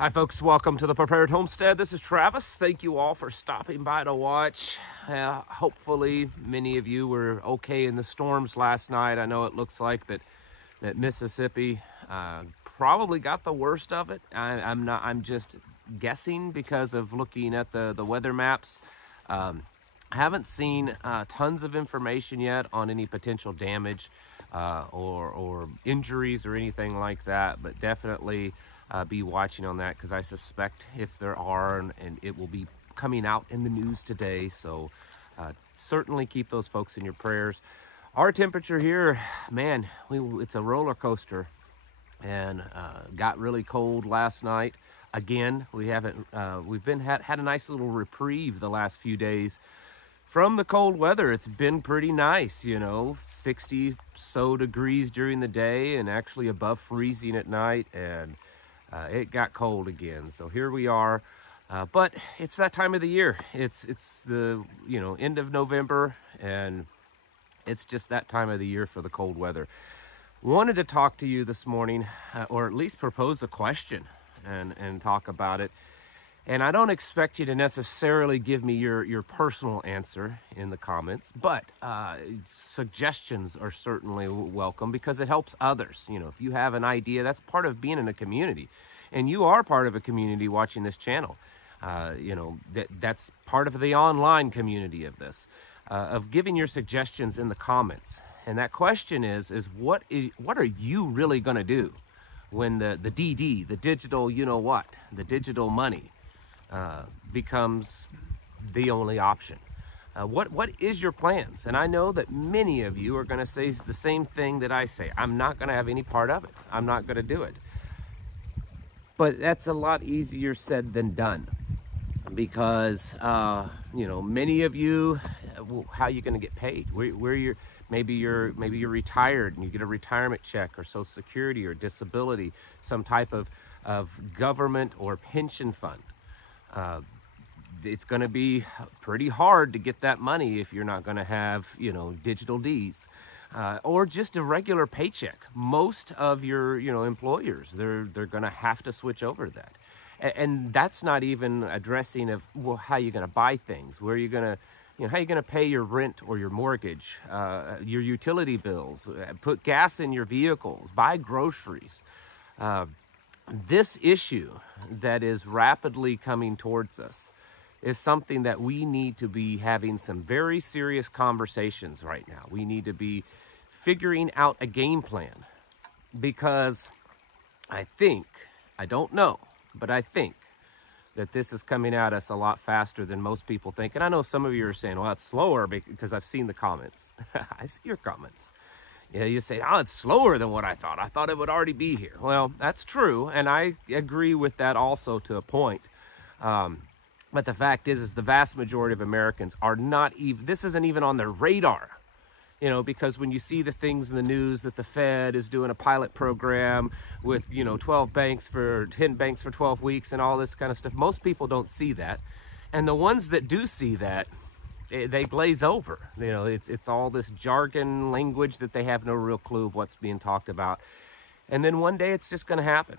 Hi folks, welcome to the Prepared Homestead. This is Travis. Thank you all for stopping by to watch. Hopefully many of you were okay in the storms last night. I know it looks like that Mississippi probably got the worst of it. I'm just guessing because of looking at the weather maps. I haven't seen tons of information yet on any potential damage or injuries or anything like that, but definitely be watching on that, because I suspect if there are, and it will be coming out in the news today. So certainly keep those folks in your prayers. Our temperature here, man, it's a roller coaster, and got really cold last night. Again, we've had a nice little reprieve the last few days from the cold weather. It's been pretty nice, 60 so degrees during the day and actually above freezing at night, and it got cold again. So here we are, but it's that time of the year. It's the end of November, and it's just that time of the year for the cold weather. Wanted to talk to you this morning, or at least propose a question and talk about it. And I don't expect you to necessarily give me your personal answer in the comments, but suggestions are certainly welcome, because it helps others. If you have an idea, that's part of being in a community, and you are part of a community watching this channel. That's part of the online community of this, of giving your suggestions in the comments. And that question is what are you really going to do when the DD, the digital, the digital money becomes the only option? What is your plans? And I know that many of you are going to say the same thing that I say. I'm not going to have any part of it. I'm not going to do it. But that's a lot easier said than done, because many of you, how are you going to get paid? Maybe you're retired and you get a retirement check or Social Security or disability, some type of government or pension fund. It's going to be pretty hard to get that money if you're not going to have, digital Ds, or just a regular paycheck. Most of your, employers, they're going to have to switch over to that. And that's not even addressing of, well, how you're going to buy things, where you're going to, how you're going to pay your rent or your mortgage, your utility bills, put gas in your vehicles, buy groceries. This issue that is rapidly coming towards us is something that we need to be having some very serious conversations right now. We need to be figuring out a game plan, because I don't know, but I think that this is coming at us a lot faster than most people think. And I know some of you are saying, well, it's slower, because I've seen the comments. I see your comments. You say, oh, it's slower than what I thought. I thought it would already be here. Well, that's true, and I agree with that also to a point. But the fact is the vast majority of Americans are not even, this isn't even on their radar. Because when you see the things in the news that the Fed is doing a pilot program with, 10 banks for 12 weeks and all this kind of stuff, most people don't see that. And the ones that do see that, they glaze over. It's all this jargon language that they have no real clue of what's being talked about. And then one day it's just going to happen.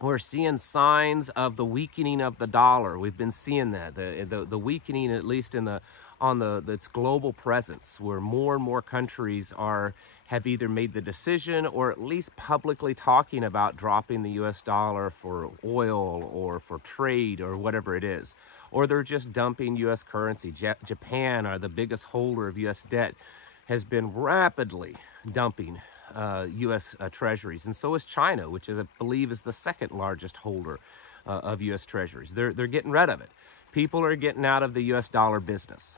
We're seeing signs of the weakening of the dollar. We've been seeing that, the weakening, at least on its global presence, where more and more countries have either made the decision or at least publicly talking about dropping the US dollar for oil or for trade or whatever it is. Or they're just dumping US currency. Japan, the biggest holder of US debt, has been rapidly dumping US treasuries. And so is China, which I believe is the second largest holder of US treasuries. They're getting rid of it. People are getting out of the US dollar business.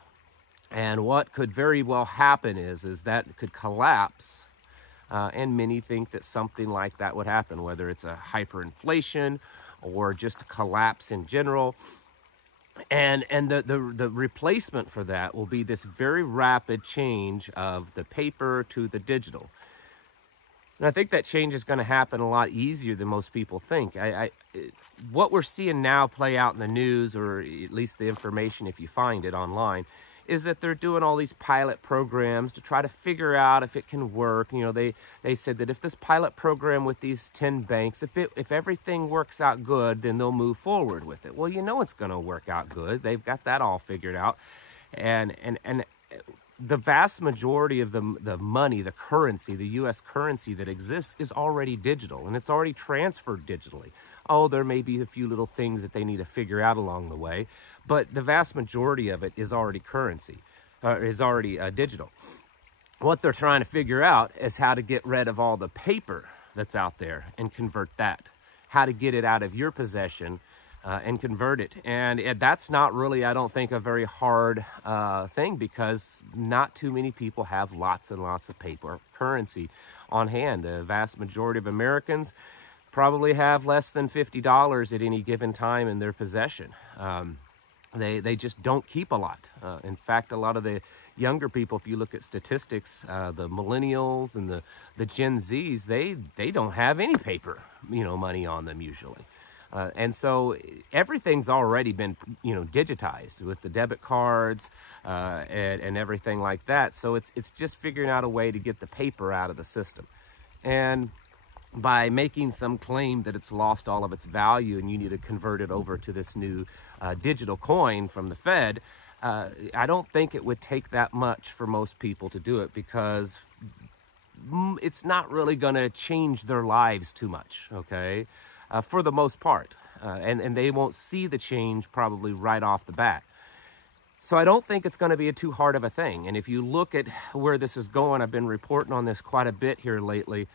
And what could very well happen is that it could collapse, and many think that something like that would happen, whether it's a hyperinflation or just a collapse in general. And the replacement for that will be this very rapid change of the paper to the digital. And I think that change is going to happen a lot easier than most people think. What we're seeing now play out in the news, or at least the information if you find it online, is that they're doing all these pilot programs to try to figure out if it can work. You know, they said that if this pilot program with these 10 banks, if everything works out good, then they'll move forward with it. Well, you know it's going to work out good. They've got that all figured out. And the vast majority of the money, the currency, the U.S. currency that exists is already digital, and it's already transferred digitally. Oh, there may be a few little things that they need to figure out along the way, but the vast majority of it is already digital. What they're trying to figure out is how to get rid of all the paper that's out there and convert that, how to get it out of your possession and convert it. And that's not really, I don't think, a very hard thing, because not too many people have lots and lots of paper currency on hand. The vast majority of Americans probably have less than $50 at any given time in their possession. They just don't keep a lot. In fact, a lot of the younger people, if you look at statistics, the millennials and the Gen Zs, they don't have any paper, money on them usually. And so everything's already been, digitized with the debit cards and everything like that. So it's just figuring out a way to get the paper out of the system. And by making some claim that it's lost all of its value and you need to convert it over to this new digital coin from the Fed, I don't think it would take that much for most people to do it, because it's not really going to change their lives too much, okay? For the most part. And they won't see the change probably right off the bat. So I don't think it's going to be too hard of a thing. And if you look at where this is going, I've been reporting on this quite a bit here lately.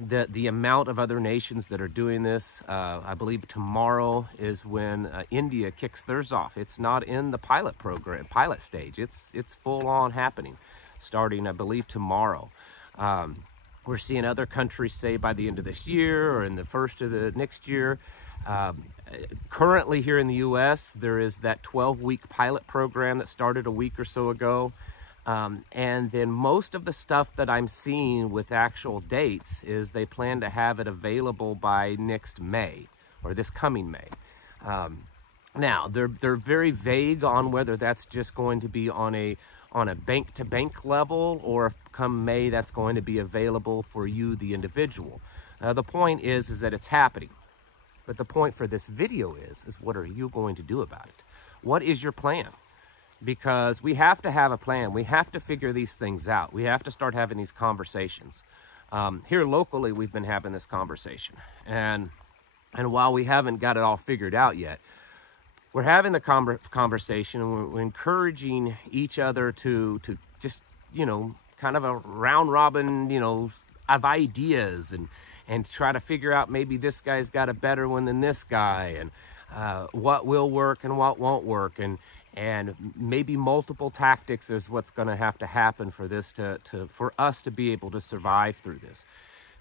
The amount of other nations that are doing this, I believe tomorrow is when India kicks theirs off. It's not in the pilot stage. It's full on happening, starting, I believe, tomorrow. We're seeing other countries say by the end of this year or in the first of the next year. Currently here in the U.S., there is that 12-week pilot program that started a week or so ago. And then most of the stuff that I'm seeing with actual dates is they plan to have it available by next May, or this coming May. Now, they're very vague on whether that's just going to be on a bank-to-bank level, or if come May that's going to be available for you, the individual. The point is that it's happening. But the point for this video is what are you going to do about it? What is your plan? Because we have to have a plan. We have to figure these things out. We have to start having these conversations. Here locally, we've been having this conversation. And while we haven't got it all figured out yet, we're having the conversation, and we're encouraging each other to just, kind of a round robin, of ideas, and try to figure out maybe this guy's got a better one than this guy, and what will work and what won't work, and maybe multiple tactics is what's going to have to happen for this for us to be able to survive through this.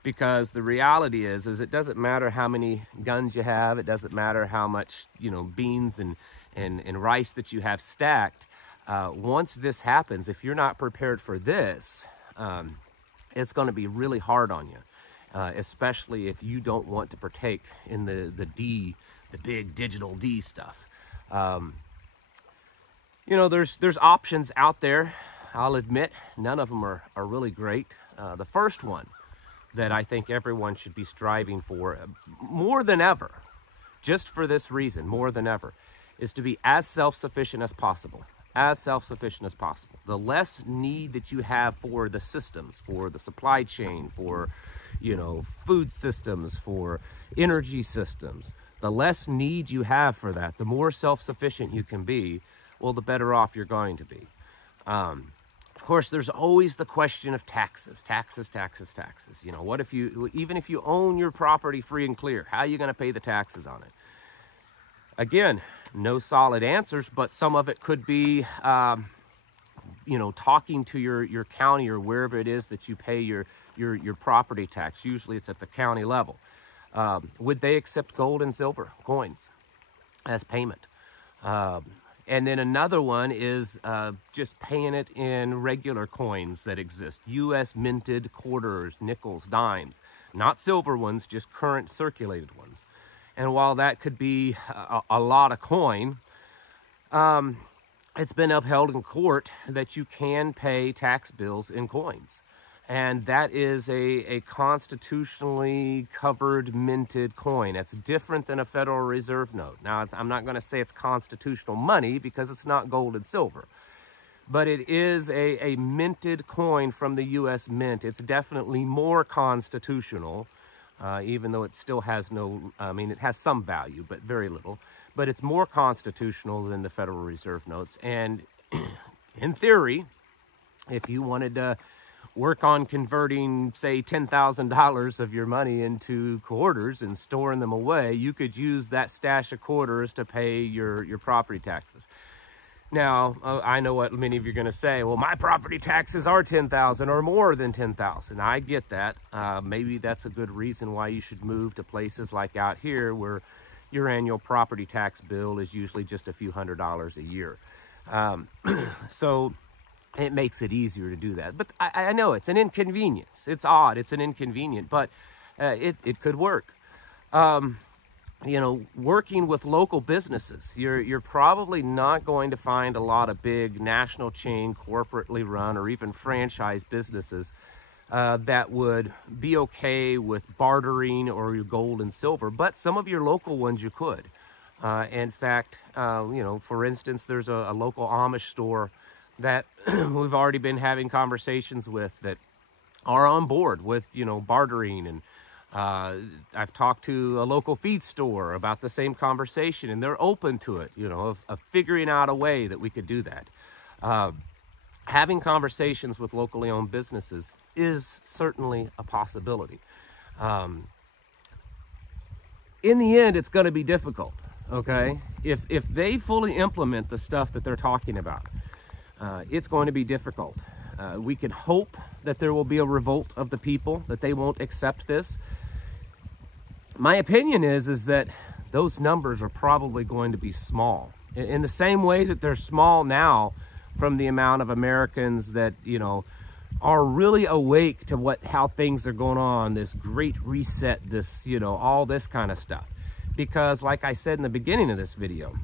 Because the reality is it doesn't matter how many guns you have, it doesn't matter how much, beans and rice that you have stacked. Once this happens, if you're not prepared for this, it's going to be really hard on you, especially if you don't want to partake in the big digital D stuff. There's options out there. I'll admit, none of them are really great. The first one that I think everyone should be striving for more than ever, just for this reason, more than ever, is to be as self-sufficient as possible. As self-sufficient as possible. The less need that you have for the systems, for the supply chain, for, food systems, for energy systems, the less need you have for that, the more self-sufficient you can be, well, the better off you're going to be. Of course, there's always the question of taxes. What if even if you own your property free and clear, how are you going to pay the taxes on it? Again, no solid answers, but some of it could be, talking to your county or wherever it is that you pay your property tax. Usually it's at the county level. Would they accept gold and silver coins as payment? And then another one is just paying it in regular coins that exist. U.S. minted quarters, nickels, dimes. Not silver ones, just current circulated ones. And while that could be a lot of coin, it's been upheld in court that you can pay tax bills in coins. And that is a constitutionally covered minted coin. That's different than a Federal Reserve note. Now, I'm not going to say it's constitutional money because it's not gold and silver. But it is a minted coin from the U.S. Mint. It's definitely more constitutional, even though it still has no, I mean, it has some value, but very little. But it's more constitutional than the Federal Reserve notes. And in theory, if you wanted to work on converting, say, $10,000 of your money into quarters and storing them away, you could use that stash of quarters to pay your property taxes. Now, I know what many of you are going to say. Well, my property taxes are $10,000 or more than $10,000. I get that. Maybe that's a good reason why you should move to places like out here where your annual property tax bill is usually just a few $100s a year. So it makes it easier to do that. But I know it's an inconvenience. It's odd. It's an inconvenience, but it could work. You know, working with local businesses, you're probably not going to find a lot of big national chain, corporately run, or even franchise businesses that would be okay with bartering or your gold and silver, but some of your local ones you could. In fact, you know, for instance, there's a local Amish store that we've already been having conversations with that are on board with, you know, bartering. And I've talked to a local feed store about the same conversation, and they're open to it, you know, of figuring out a way that we could do that. Having conversations with locally owned businesses is certainly a possibility. In the end, it's going to be difficult, okay? If they fully implement the stuff that they're talking about, it's going to be difficult. We can hope that there will be a revolt of the people, that they won't accept this. My opinion is that those numbers are probably going to be small. In the same way that they're small now from the amount of Americans that, you know, are really awake to how things are going on, this great reset, this, you know, all this kind of stuff. Because like I said in the beginning of this video,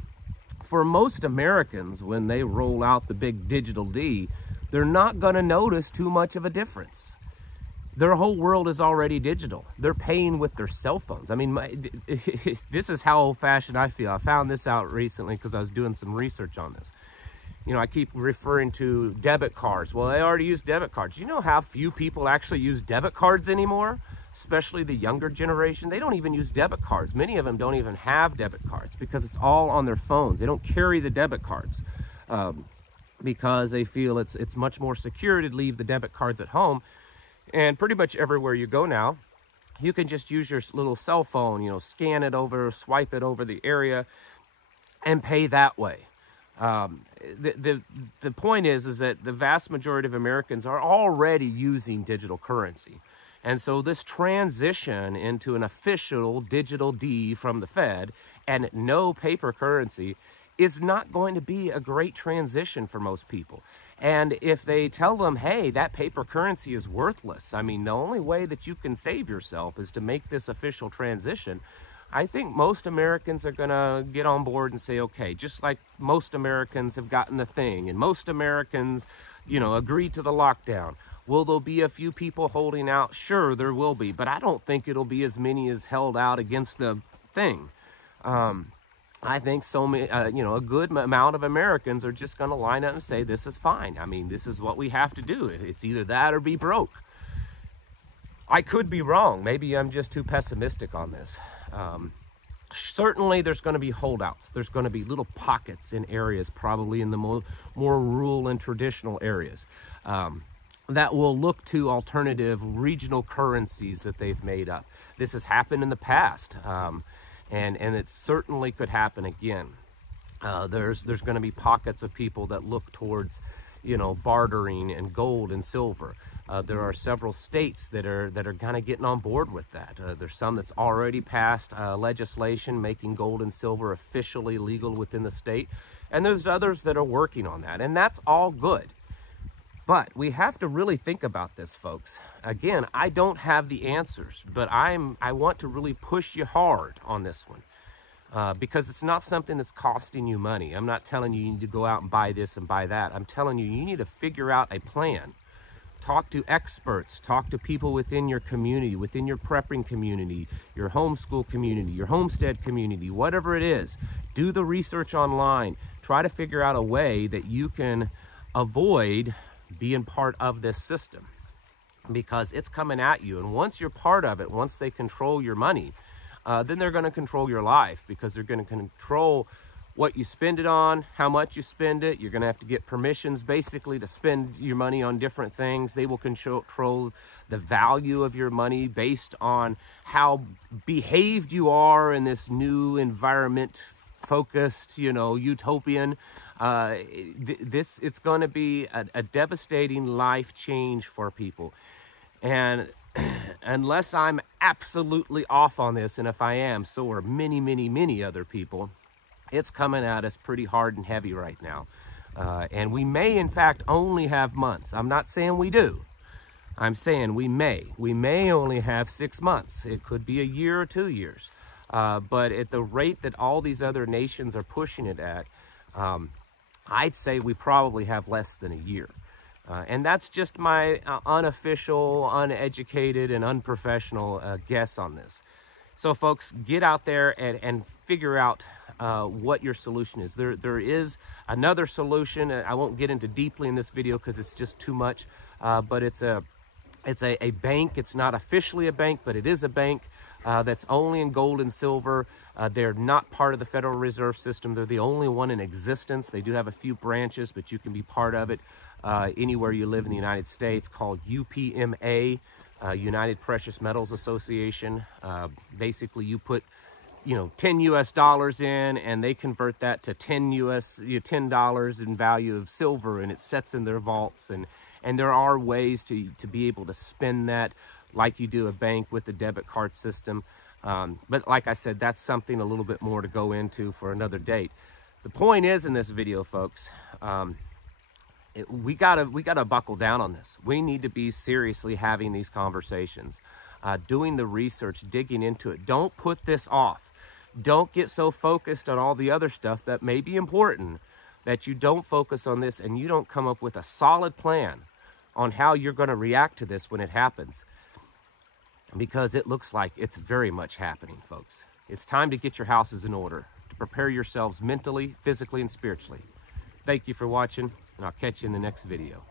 for most Americans, when they roll out the big digital D, they're not going to notice too much of a difference. Their whole world is already digital. They're paying with their cell phones. I mean, this is how old-fashioned I feel. I found this out recently because I was doing some research on this. You know, I keep referring to debit cards. Well, they already use debit cards. You know how few people actually use debit cards anymore? Especially the younger generation. They don't even use debit cards. Many of them don't even have debit cards because it's all on their phones. They don't carry the debit cards because they feel it's much more secure to leave the debit cards at home. And pretty much everywhere you go now, you can just use your little cell phone, you know, scan it over, swipe it over the area, and pay that way. The point is that the vast majority of Americans are already using digital currency. And so this transition into an official digital D from the Fed and no paper currency is not going to be a great transition for most people. And if they tell them, hey, that paper currency is worthless, I mean, the only way that you can save yourself is to make this official transition, I think most Americans are going to get on board and say, okay, just like most Americans have gotten the thing, and most Americans, you know, agreed to the lockdown. Will there be a few people holding out? Sure, there will be, but I don't think it'll be as many as held out against the thing. I think so many, you know, a good amount of Americans are just going to line up and say, this is fine. I mean, this is what we have to do. It's either that or be broke. I could be wrong. Maybe I'm just too pessimistic on this. Certainly, there's going to be holdouts. There's going to be little pockets in areas, probably in the more rural and traditional areas, that will look to alternative regional currencies that they've made up. This has happened in the past. And it certainly could happen again. There's going to be pockets of people that look towards, you know, bartering and gold and silver. There are several states that are kind of getting on board with that. There's some that's already passed legislation making gold and silver officially legal within the state, and there's others that are working on that, and that's all good. But we have to really think about this, folks. Again, I don't have the answers, but I want to really push you hard on this one. because it's not something that's costing you money. I'm not telling you you need to go out and buy this and buy that. I'm telling you, you need to figure out a plan. Talk to experts, talk to people within your community, within your prepping community, your homeschool community, your homestead community, whatever it is. Do the research online. Try to figure out a way that you can avoid being part of this system, because it's coming at you. And once you're part of it, once they control your money, then they're going to control your life, because they're going to control what you spend it on, how much you spend it. You're going to have to get permissions basically to spend your money on different things. They will control the value of your money based on how behaved you are in this new environment focused, you know, utopian. It's going to be a devastating life change for people. And unless I'm absolutely off on this, and if I am, so are many, many, many other people, it's coming at us pretty hard and heavy right now. And we may, in fact, only have months. I'm not saying we do. I'm saying we may. We may only have 6 months. It could be a year or 2 years. But at the rate that all these other nations are pushing it at, I'd say we probably have less than a year. And that's just my unofficial, uneducated, and unprofessional guess on this. So folks, get out there and figure out what your solution is. There is another solution. I won't get into deeply in this video because it's just too much, but it's a bank. It's not officially a bank, but it is a bank that's only in gold and silver. They're not part of the Federal Reserve System. They're the only one in existence. They do have a few branches, but you can be part of it anywhere you live in the United States, called UPMA, United Precious Metals Association. Basically, you put $10 US in, and they convert that to $10 in value of silver, and it sets in their vaults. And there are ways to be able to spend that like you do a bank with the debit card system. But like I said, that's something a little bit more to go into for another date. The point is, in this video, folks, we gotta buckle down on this. We need to be seriously having these conversations, doing the research, digging into it. Don't put this off. Don't get so focused on all the other stuff that may be important that you don't focus on this, and you don't come up with a solid plan on how you're going to react to this when it happens, because it looks like it's very much happening, folks. It's time to get your houses in order, to prepare yourselves mentally, physically, and spiritually. Thank you for watching, and I'll catch you in the next video.